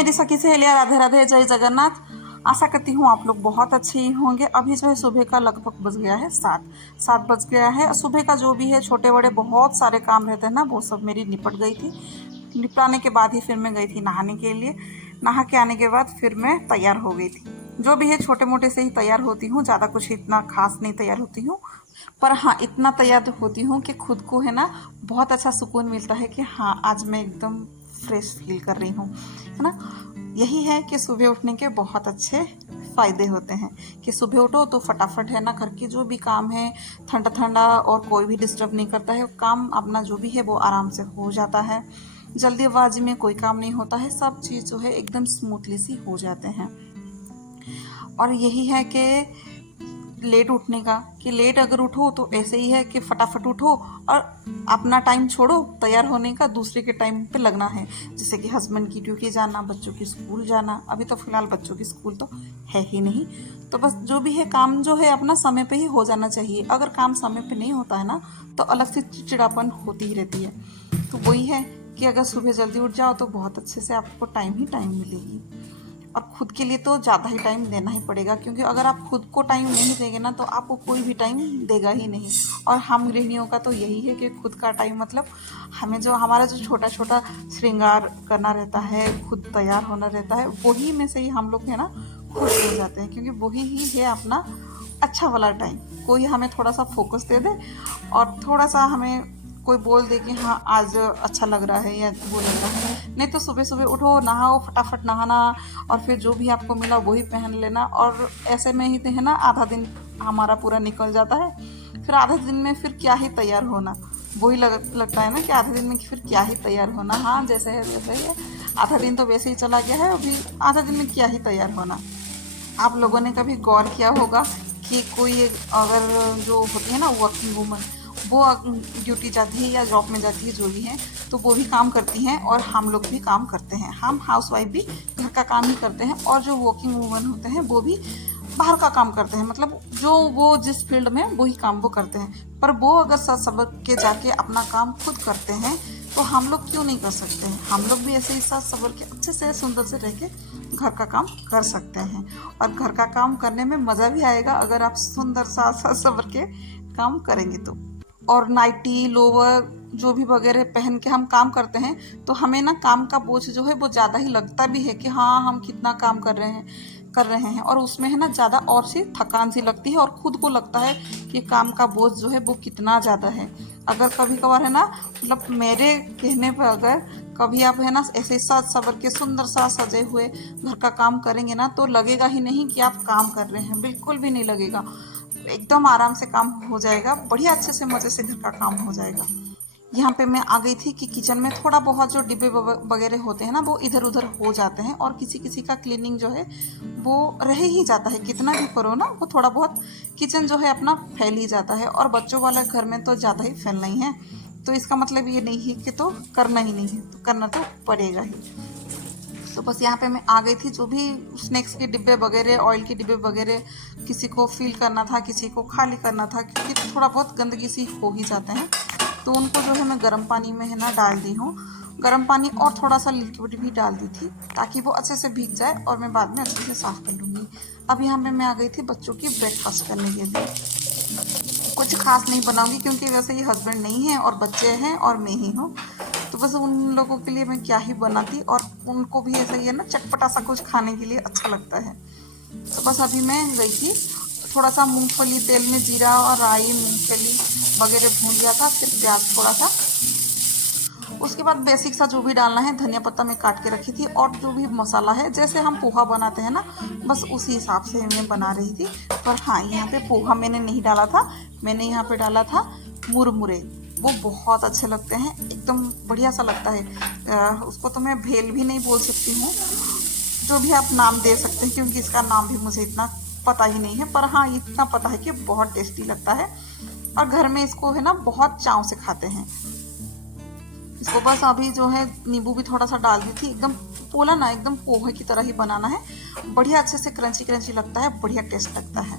मेरी सखी सहेलियाँ, राधे राधे, जय जगन्नाथ। आशा करती हूँ आप लोग बहुत अच्छे ही होंगे। अभी जो है सुबह का लगभग बज गया है 7 बज गया है। सुबह का जो भी है छोटे बड़े बहुत सारे काम रहते हैं ना, वो सब मेरी निपट गई थी। निपटाने के बाद ही फिर मैं गई थी नहाने के लिए। नहा के आने के बाद फिर मैं तैयार हो गई थी। जो भी है छोटे मोटे से ही तैयार होती हूँ, ज़्यादा कुछ इतना खास नहीं तैयार होती हूँ। पर हाँ, इतना तैयार होती हूँ कि खुद को है ना बहुत अच्छा सुकून मिलता है कि हाँ, आज मैं एकदम फ्रेश फील कर रही हूँ, है ना। यही है कि सुबह उठने के बहुत अच्छे फ़ायदे होते हैं कि सुबह उठो तो फटाफट है ना घर के जो भी काम है ठंडा ठंडा, और कोई भी डिस्टर्ब नहीं करता है। काम अपना जो भी है वो आराम से हो जाता है। जल्दीबाजी में कोई काम नहीं होता है। सब चीज़ जो है एकदम स्मूथली सी हो जाते हैं। और यही है कि लेट उठने का, कि लेट अगर उठो तो ऐसे ही है कि फटाफट उठो और अपना टाइम छोड़ो तैयार होने का, दूसरे के टाइम पे लगना है। जैसे कि हस्बैंड की ड्यूटी जाना, बच्चों की स्कूल जाना। अभी तो फिलहाल बच्चों की स्कूल तो है ही नहीं, तो बस जो भी है काम जो है अपना समय पे ही हो जाना चाहिए। अगर काम समय पे नहीं होता है ना तो अलग से चिड़चिड़ापन होती ही रहती है। तो वही है कि अगर सुबह जल्दी उठ जाओ तो बहुत अच्छे से आपको टाइम ही टाइम मिलेगी। और खुद के लिए तो ज़्यादा ही टाइम देना ही पड़ेगा, क्योंकि अगर आप खुद को टाइम नहीं देंगे ना तो आपको कोई भी टाइम देगा ही नहीं। और हम गृहिणियों का तो यही है कि खुद का टाइम मतलब हमें जो हमारा जो छोटा छोटा श्रृंगार करना रहता है, खुद तैयार होना रहता है, वही में से ही हम लोग है ना खुश हो जाते हैं, क्योंकि वही ही है अपना अच्छा वाला टाइम। कोई हमें थोड़ा सा फोकस दे दे और थोड़ा सा हमें कोई बोल दे कि हाँ आज अच्छा लग रहा है या वो लग रहा है। नहीं तो सुबह सुबह उठो, नहाओ, फटाफट नहाना और फिर जो भी आपको मिला वही पहन लेना, और ऐसे में ही तो है ना आधा दिन हमारा पूरा निकल जाता है। फिर आधे दिन में फिर क्या ही तैयार होना, वही लगता है ना कि आधे दिन में फिर क्या ही तैयार होना। हाँ, जैसे है वैसे ही है। आधा दिन तो वैसे ही चला गया है, अभी आधा दिन में क्या ही तैयार होना। आप लोगों ने कभी गौर किया होगा कि कोई अगर जो होती है ना वर्किंग वूमन, वो ड्यूटी जाती है या जॉब में जाती है, जो भी है, तो वो भी काम करती हैं और हम लोग भी काम करते हैं। हम हाउसवाइफ भी घर का काम ही करते हैं, और जो वर्किंग वूमन होते हैं वो भी बाहर का काम करते हैं। मतलब जो वो जिस फील्ड में वही काम वो करते हैं। पर वो अगर सच सबर के जाके अपना काम खुद करते हैं तो हम लोग क्यों नहीं कर सकते हैं। हम लोग भी ऐसे ही साथ सबर के अच्छे से सुंदर से रह के घर का काम कर सकते हैं। और घर का काम करने में मज़ा भी आएगा अगर आप सुंदर साथ सबर के काम करेंगे तो। और नाइटी लोवर जो भी वगैरह पहन के हम काम करते हैं तो हमें ना काम का बोझ जो है वो ज़्यादा ही लगता भी है कि हाँ हम कितना काम कर रहे हैं, और उसमें है ना ज़्यादा और सी थकान सी लगती है, और खुद को लगता है कि काम का बोझ जो है वो कितना ज़्यादा है। अगर कभी कभार है ना, मतलब मेरे कहने पर अगर कभी आप है ना ऐसे साथ सबर के सुंदर सा सजे हुए घर का काम करेंगे ना तो लगेगा ही नहीं कि आप काम कर रहे हैं, बिल्कुल भी नहीं लगेगा। एकदम आराम से काम हो जाएगा, बढ़िया अच्छे से मज़े से घर का काम हो जाएगा। यहाँ पे मैं आ गई थी कि किचन में थोड़ा बहुत जो डिब्बे वगैरह होते हैं ना वो इधर उधर हो जाते हैं, और किसी किसी का क्लीनिंग जो है वो रह ही जाता है। कितना भी करो ना वो थोड़ा बहुत किचन जो है अपना फैल ही जाता है, और बच्चों वाले घर में तो ज़्यादा ही फैलना ही है। तो इसका मतलब ये नहीं है कि तो करना ही नहीं है, तो करना तो पड़ेगा ही। तो बस यहाँ पे मैं आ गई थी। जो भी स्नैक्स के डिब्बे वगैरह, ऑयल के डिब्बे वगैरह किसी को फिल करना था, किसी को खाली करना था, क्योंकि थोड़ा बहुत गंदगी सी हो ही जाते हैं, तो उनको जो है मैं गर्म पानी में है ना डाल दी हूँ। गर्म पानी और थोड़ा सा लिक्विड भी डाल दी थी ताकि वो अच्छे से भीग जाए, और मैं बाद में अच्छे से साफ़ कर लूँगी। अब यहाँ पे मैं आ गई थी बच्चों की ब्रेकफास्ट करने के लिए। कुछ खास नहीं बनाऊँगी क्योंकि वैसे ही हस्बैंड नहीं है और बच्चे हैं और मैं ही हूँ, तो बस उन लोगों के लिए मैं क्या ही बनाती, और उनको भी ऐसा ही है ना चटपटा सा कुछ खाने के लिए अच्छा लगता है। तो बस अभी मैं गई थी, थोड़ा सा मूंगफली तेल में जीरा और राई मूंगफली वगैरह भून लिया था, फिर प्याज थोड़ा सा, उसके बाद बेसिक सा जो भी डालना है, धनिया पत्ता मैं काट के रखी थी, और जो भी मसाला है जैसे हम पोहा बनाते हैं ना बस उसी हिसाब से मैं बना रही थी। पर हाँ, यहाँ पे पोहा मैंने नहीं डाला था, मैंने यहाँ पे डाला था मुरमुरे। वो बहुत अच्छे लगते हैं, एकदम बढ़िया सा लगता है। उसको तो मैं भेल भी नहीं बोल सकती हूँ, जो भी आप नाम दे सकते हैं, क्योंकि इसका नाम भी मुझे इतना पता ही नहीं है। पर हाँ, इतना पता है कि बहुत टेस्टी लगता है, और घर में इसको है ना बहुत चाव से खाते हैं इसको। बस अभी जो है नींबू भी थोड़ा सा डाल दी थी। एकदम पोला ना, एकदम पोहे की तरह ही बनाना है, बढ़िया अच्छे से क्रंची क्रंची लगता है, बढ़िया टेस्ट लगता है।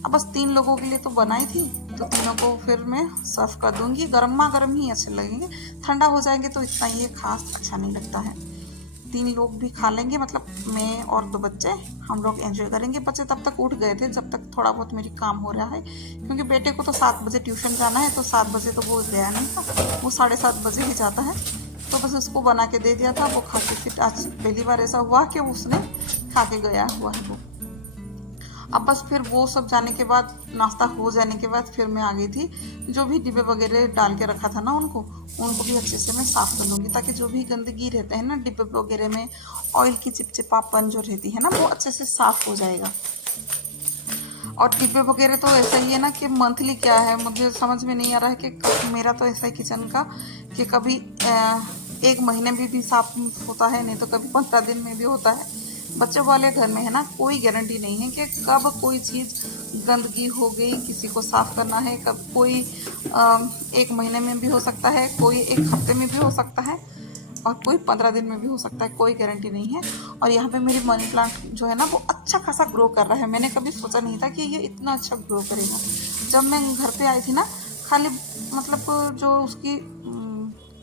अब बस 3 लोगों के लिए तो बनाई थी, तो तीनों को फिर मैं सर्व कर दूंगी। गर्मा गर्म ही अच्छे लगेंगे, ठंडा हो जाएंगे तो इतना ये खास अच्छा नहीं लगता है। 3 लोग भी खा लेंगे, मतलब मैं और 2 बच्चे, हम लोग एंजॉय करेंगे। बच्चे तब तक उठ गए थे जब तक थोड़ा बहुत मेरी काम हो रहा है, क्योंकि बेटे को तो 7 बजे ट्यूशन जाना है, तो 7 बजे तो वो गया नहीं था, वो 7:30 बजे ही जाता है। तो बस उसको बना के दे दिया था, वो खा के फिर आज पहली बार ऐसा हुआ कि उसने खा के गया हुआ है वो। अब बस फिर वो सब जाने के बाद, नाश्ता हो जाने के बाद फिर मैं आ गई थी। जो भी डिब्बे वगैरह डाल के रखा था ना उनको भी अच्छे से मैं साफ़ कर लूँगी, ताकि जो भी गंदगी रहते हैं ना डिब्बे वगैरह में, ऑयल की चिपचिपापन जो रहती है ना, वो अच्छे से साफ़ हो जाएगा। और डिब्बे वगैरह तो ऐसा ही है ना कि मंथली क्या है, मुझे समझ में नहीं आ रहा है कि मेरा तो ऐसा है किचन का कि कभी 1 महीने में भी साफ होता है, नहीं तो कभी 15 दिन में भी होता है। बच्चों वाले घर में है ना, कोई गारंटी नहीं है कि कब कोई चीज़ गंदगी हो गई, किसी को साफ़ करना है, कब कोई 1 महीने में भी हो सकता है, कोई 1 हफ्ते में भी हो सकता है, और कोई 15 दिन में भी हो सकता है, कोई गारंटी नहीं है। और यहाँ पे मेरी मनी प्लांट जो है ना, वो अच्छा खासा ग्रो कर रहा है। मैंने कभी सोचा नहीं था कि ये इतना अच्छा ग्रो करेगा। जब मैं घर पे आई थी ना, खाली मतलब जो उसकी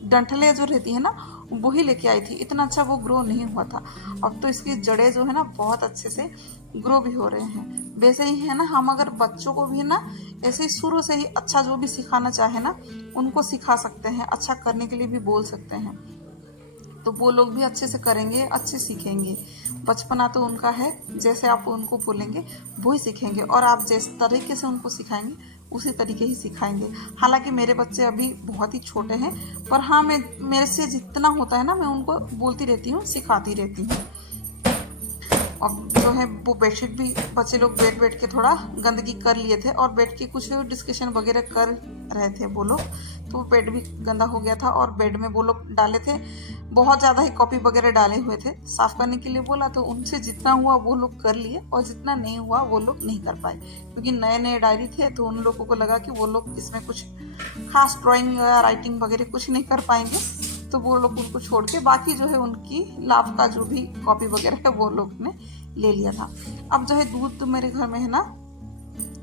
डंठलें जो रहती है ना, वही लेके आई थी, इतना अच्छा वो ग्रो नहीं हुआ था। अब तो इसकी जड़ें जो है ना, बहुत अच्छे से ग्रो भी हो रहे हैं। वैसे ही है ना, हम अगर बच्चों को भी ना ऐसे ही शुरू से ही अच्छा जो भी सिखाना चाहे ना, उनको सिखा सकते हैं, अच्छा करने के लिए भी बोल सकते हैं, तो वो लोग भी अच्छे से करेंगे, अच्छे सीखेंगे। बचपना तो उनका है, जैसे आप उनको बोलेंगे वही सीखेंगे, और आप जिस तरीके से उनको सिखाएंगे उसी तरीके ही सिखाएंगे। हालांकि मेरे बच्चे अभी बहुत ही छोटे हैं, पर हाँ, मैं मेरे से जितना होता है ना, मैं उनको बोलती रहती हूँ, सिखाती रहती हूँ। अब जो है वो बेडशीट भी बच्चे लोग बैठ के थोड़ा गंदगी कर लिए थे, और बैठ के कुछ डिस्कशन वगैरह कर रहे थे वो लोग, तो बेड भी गंदा हो गया था, और बेड में वो लोग डाले थे, बहुत ज़्यादा ही कॉपी वगैरह डाले हुए थे। साफ़ करने के लिए बोला तो उनसे जितना हुआ वो लोग कर लिए, और जितना नहीं हुआ वो लोग नहीं कर पाए, क्योंकि नए नए डायरी थे, तो उन लोगों को लगा कि वो लोग इसमें कुछ खास ड्राइंग या राइटिंग वगैरह कुछ नहीं कर पाएंगे, तो वो लोग उनको छोड़ के बाकी जो है उनकी लाभ का जो भी कॉपी वगैरह है वो लोग ने ले लिया था। अब जो है दूध तो मेरे घर में है ना,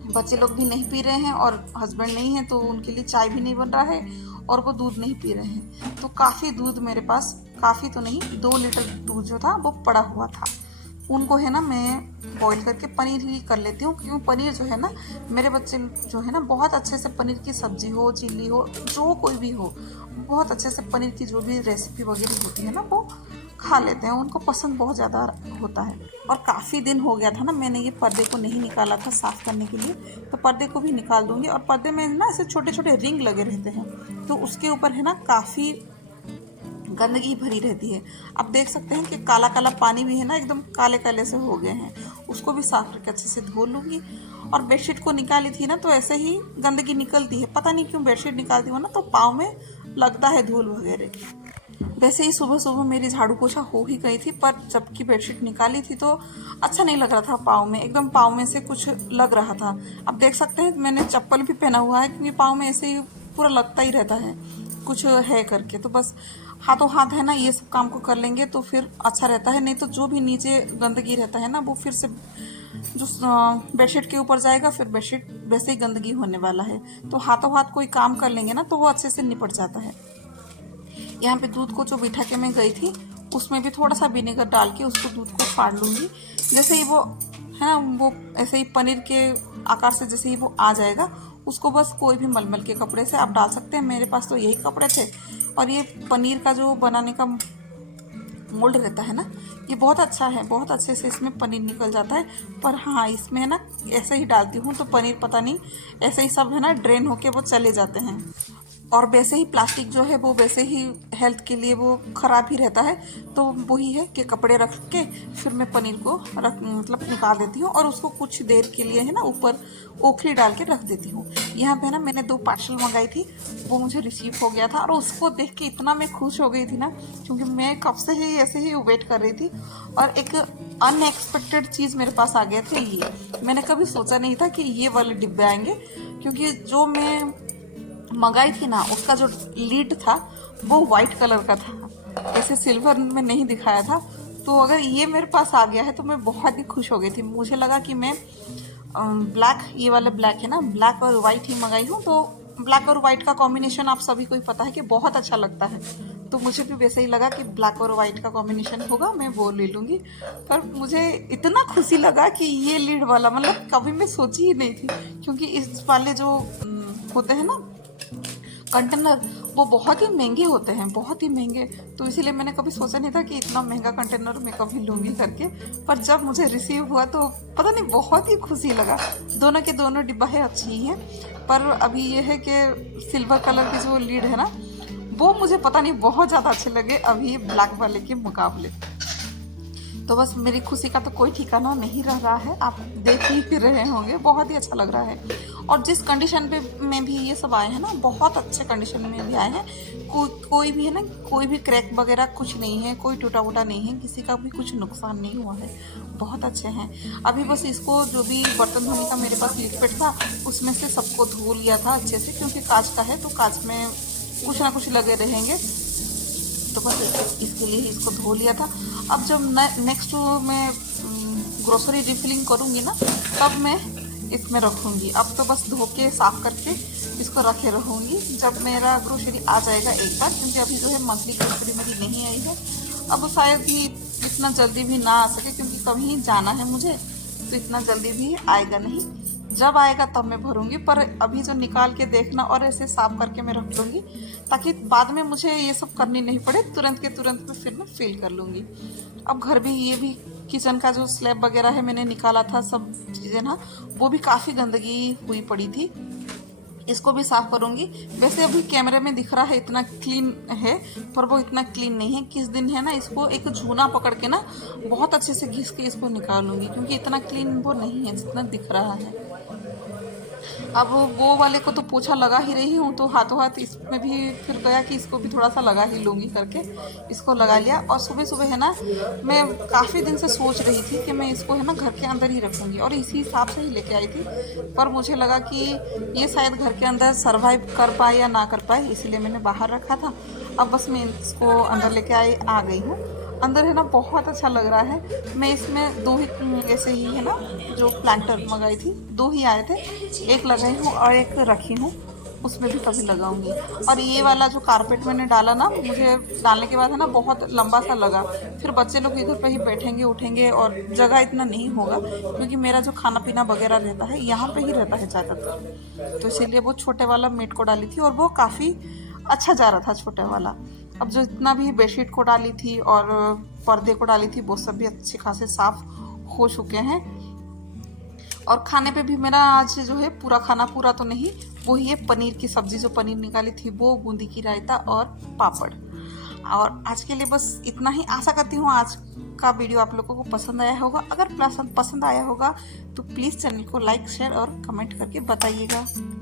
बच्चे लोग भी नहीं पी रहे हैं, और हस्बैंड नहीं है, तो उनके लिए चाय भी नहीं बन रहा है, और वो दूध नहीं पी रहे हैं। तो काफ़ी दूध मेरे पास, काफ़ी तो नहीं, 2 लीटर दूध जो था वो पड़ा हुआ था। उनको है ना मैं बॉईल करके पनीर ही कर लेती हूँ, क्योंकि पनीर जो है ना, मेरे बच्चे जो है ना बहुत अच्छे से, पनीर की सब्जी हो, चिल्ली हो, जो कोई भी हो, बहुत अच्छे से पनीर की जो भी रेसिपी वगैरह होती है ना, वो खा लेते हैं, उनको पसंद बहुत ज़्यादा होता है। और काफ़ी दिन हो गया था ना, मैंने ये पर्दे को नहीं निकाला था साफ़ करने के लिए, तो पर्दे को भी निकाल दूँगी। और पर्दे में ना ऐसे छोटे छोटे रिंग लगे रहते हैं, तो उसके ऊपर है ना काफ़ी गंदगी भरी रहती है। आप देख सकते हैं कि काला काला पानी भी है ना, एकदम काले काले से हो गए हैं, उसको भी साफ करके अच्छे से धो लूँगी। और बेडशीट को निकाली थी ना, तो ऐसे ही गंदगी निकलती है, पता नहीं क्यों बेडशीट निकालती हूँ ना तो पाँव में लगता है धूल वगैरह। वैसे ही सुबह सुबह मेरी झाड़ू पोछा हो ही गई थी, पर जबकि बेडशीट निकाली थी तो अच्छा नहीं लग रहा था, पाँव में एकदम, पाँव में से कुछ लग रहा था। अब देख सकते हैं मैंने चप्पल भी पहना हुआ है, क्योंकि पाँव में ऐसे ही पूरा लगता ही रहता है कुछ है करके। तो बस हाथों हाथ है ना, ये सब काम को कर लेंगे तो फिर अच्छा रहता है, नहीं तो जो भी नीचे गंदगी रहता है ना, वो फिर से जो बेडशीट के ऊपर जाएगा, फिर बेडशीट वैसे ही गंदगी होने वाला है। तो हाथों हाथ कोई काम कर लेंगे ना, तो वो अच्छे से निपट जाता है। यहाँ पे दूध को जो बिठा के मैं गई थी, उसमें भी थोड़ा सा विनेगर डाल के उसको दूध को फाड़ लूँगी। जैसे ही वो है ना, वो ऐसे ही पनीर के आकार से जैसे ही वो आ जाएगा, उसको बस कोई भी मलमल के कपड़े से आप डाल सकते हैं। मेरे पास तो यही कपड़े थे। और ये पनीर का जो बनाने का मोल्ड रहता है ना, ये बहुत अच्छा है, बहुत अच्छे से इसमें पनीर निकल जाता है। पर हाँ, इसमें है ना ऐसे ही डालती हूँ तो पनीर पता नहीं ऐसे ही सब है ना ड्रेन होके वो चले जाते हैं। और वैसे ही प्लास्टिक जो है वो वैसे ही हेल्थ के लिए वो ख़राब ही रहता है। तो वही है कि कपड़े रख के फिर मैं पनीर को रख मतलब निकाल देती हूँ, और उसको कुछ देर के लिए है ना ऊपर ओखली डाल के रख देती हूँ। यहाँ पे ना मैंने 2 पार्सल मंगाई थी, वो मुझे रिसीव हो गया था, और उसको देख के इतना मैं खुश हो गई थी ना, क्योंकि मैं कब से ही ऐसे ही वेट कर रही थी। और एक अनएक्सपेक्टेड चीज़ मेरे पास आ गया था, ये मैंने कभी सोचा नहीं था कि ये वाले डिब्बे आएंगे, क्योंकि जो मैं मंगाई थी ना, उसका जो लीड था वो वाइट कलर का था, ऐसे सिल्वर में नहीं दिखाया था। तो अगर ये मेरे पास आ गया है तो मैं बहुत ही खुश हो गई थी। मुझे लगा कि मैं ब्लैक, ये वाला ब्लैक है ना, ब्लैक और वाइट ही मंगाई हूँ। तो ब्लैक और वाइट का कॉम्बिनेशन आप सभी को ही पता है कि बहुत अच्छा लगता है। तो मुझे भी वैसे ही लगा कि ब्लैक और वाइट का कॉम्बिनेशन होगा, मैं वो ले लूँगी। पर मुझे इतना खुशी लगा कि ये लीड वाला मतलब कभी मैं सोची ही नहीं थी, क्योंकि इस वाले जो होते हैं ना कंटेनर, वो बहुत ही महंगे होते हैं, बहुत ही महंगे। तो इसीलिए मैंने कभी सोचा नहीं था कि इतना महंगा कंटेनर मैं कभी लूँगी करके। पर जब मुझे रिसीव हुआ तो पता नहीं बहुत ही खुशी लगा। दोनों के दोनों डिब्बा है अच्छी ही हैं, पर अभी ये है कि सिल्वर कलर की जो लीड है ना, वो मुझे पता नहीं बहुत ज़्यादा अच्छे लगे अभी ब्लैक वाले के मुकाबले। तो बस मेरी खुशी का तो कोई ठिकाना नहीं रह रहा है, आप देख ही रहे होंगे, बहुत ही अच्छा लग रहा है। और जिस कंडीशन पे में भी ये सब आए हैं ना, बहुत अच्छे कंडीशन में भी आए हैं। कोई भी है ना, कोई भी क्रैक वगैरह कुछ नहीं है, कोई टूटा वूटा नहीं है, किसी का भी कुछ नुकसान नहीं हुआ है, बहुत अच्छे हैं। अभी बस इसको जो भी बर्तन धोने का मेरे पास लिक्विड था, उसमें से सबको धो लिया था अच्छे से, क्योंकि कांच का है तो कांच में कुछ ना कुछ लगे रहेंगे, तो बस इसके लिए ही इसको धो लिया था। अब जब नेक्स्ट मैं ग्रोसरी रिफिलिंग करूँगी ना, तब मैं इसमें रखूँगी। अब तो बस धो के साफ़ करके इसको रखे रहूँगी जब मेरा ग्रोसरी आ जाएगा एक बार, क्योंकि अभी जो है मंथली ग्रोसरी मेरी नहीं आई है। अब शायद ही इतना जल्दी भी ना आ सके, क्योंकि कहीं जाना है मुझे, तो इतना जल्दी भी आएगा नहीं। जब आएगा तब मैं भरूंगी, पर अभी जो निकाल के देखना और ऐसे साफ करके मैं रख लूँगी, ताकि बाद में मुझे ये सब करनी नहीं पड़े, तुरंत के तुरंत में फिर मैं फिल कर लूँगी। अब घर भी ये भी किचन का जो स्लैब वगैरह है मैंने निकाला था, सब चीज़ें ना, वो भी काफ़ी गंदगी हुई पड़ी थी, इसको भी साफ करूँगी। वैसे अभी कैमरे में दिख रहा है इतना क्लीन है, पर वो इतना क्लीन नहीं है। किस दिन है ना, इसको एक झूना पकड़ के ना बहुत अच्छे से घिस के इसको निकालूंगी, क्योंकि इतना क्लीन वो नहीं है जितना दिख रहा है। अब वो वाले को तो पोछा लगा ही रही हूँ, तो हाथों हाथ इसमें भी फिर गया कि इसको भी थोड़ा सा लगा ही लूँगी करके इसको लगा लिया। और सुबह सुबह है ना, मैं काफ़ी दिन से सोच रही थी कि मैं इसको है ना घर के अंदर ही रखूँगी, और इसी हिसाब से ही लेके आई थी। पर मुझे लगा कि ये शायद घर के अंदर सर्वाइव कर पाए या ना कर पाए, इसलिए मैंने बाहर रखा था। अब बस मैं इसको अंदर लेके आ गई हूँ। अंदर है ना बहुत अच्छा लग रहा है। मैं इसमें 2 ही ऐसे ही है ना, जो प्लांटर मंगाई थी 2 ही आए थे, एक लगाई हूँ और एक रखी हूँ, उसमें भी कभी लगाऊंगी। और ये वाला जो कारपेट मैंने डाला ना, मुझे डालने के बाद है ना बहुत लंबा सा लगा, फिर बच्चे लोग इधर पे ही बैठेंगे उठेंगे और जगह इतना नहीं होगा, क्योंकि मेरा जो खाना पीना वगैरह रहता है यहाँ पे ही रहता है ज़्यादातर, तो इसीलिए वो छोटे वाला मेट को डाली थी, और वो काफ़ी अच्छा जा रहा था छोटे वाला। अब जो इतना भी बेडशीट को डाली थी और पर्दे को डाली थी, वो सब भी अच्छे खासे साफ हो चुके हैं। और खाने पे भी मेरा आज जो है पूरा खाना, पूरा तो नहीं, वो ही है पनीर की सब्जी, जो पनीर निकाली थी वो, बूंदी की रायता और पापड़। और आज के लिए बस इतना ही। आशा करती हूँ आज का वीडियो आप लोगों को पसंद आया होगा। अगर पसंद आया होगा तो प्लीज़ चैनल को लाइक शेयर और कमेंट करके बताइएगा।